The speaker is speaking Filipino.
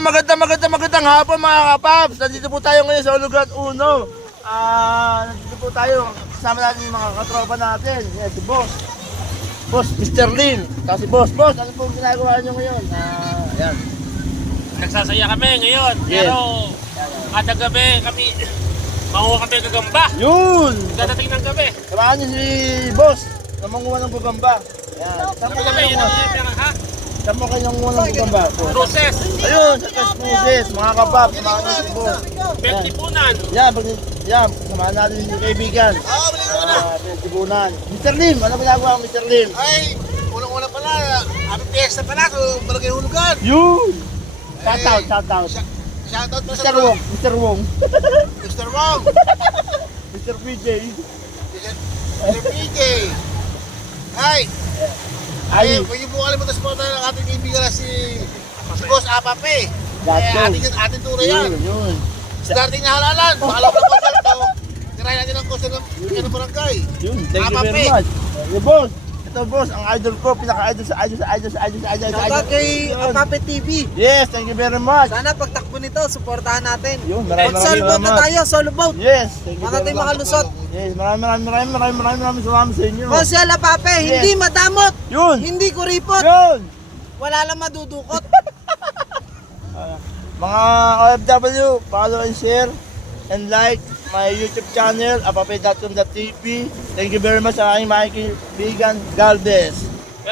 Magandang hapon mga kapaps. Nandito po tayo ngayon sa Ulugan 1. Nandito po tayo. Kasama natin yung mga katropa natin. Yan, si Boss. Boss, Mr. Lin. Kasi Boss, ano po ginagawa nyo ngayon? Yan. Nagsasaya kami ngayon. Yes. Pero kada gabi kami manguha kami ng gagamba. Yun! Dadating ng gabi. Samahan nyo si Boss na manguha ng gagamba. Yan. Saan mo Gabi, kayo ha? Saan mo kayo nanguha ng gagamba? Process. Ayun, sa Test Moses, mga kapaps. Samahan nyo si Boss. Pagtipunan. Yan, samahan natin yung kaibigan. Tibunan. Mr. Lim, ano ginagawa mo, Mr. Lim? Ay, unang-una pala, happy fiesta pala, so Barangay Hulugan. Yun! Shoutout. Shoutout po Mr. Wong. Mr. Wong. Mr. PJ. Mr. PJ. Ay, huwag niyo po kalimutan sa portal ng ating kaibigan na si Boss Apape. Ating tura yan. Yun. Starting na halalan, pakalaw ng konserto. Tirahin natin ang konserto ng barangay. Yun, thank you very much. Hey, boss. Ito boss, ang idol ko, pinaka-idol sa idol. Shoutout kay Apape TV. Yes, thank you very much. Sana pagtakbo nito, suportahan natin. Yun, maraming Solo boat na tayo, solo boat. Yes, thank you Para very tayo much. makalusot. Yes, maraming salamat sa inyo. Marcel Apape, Yes. hindi madamot. Yun. Hindi kuripot. Yun. Wala lang madudukot. Mga OFW, follow and share and like my YouTube channel, apape.com.tv. Thank you very much sa aking mga kaibigan. God bless.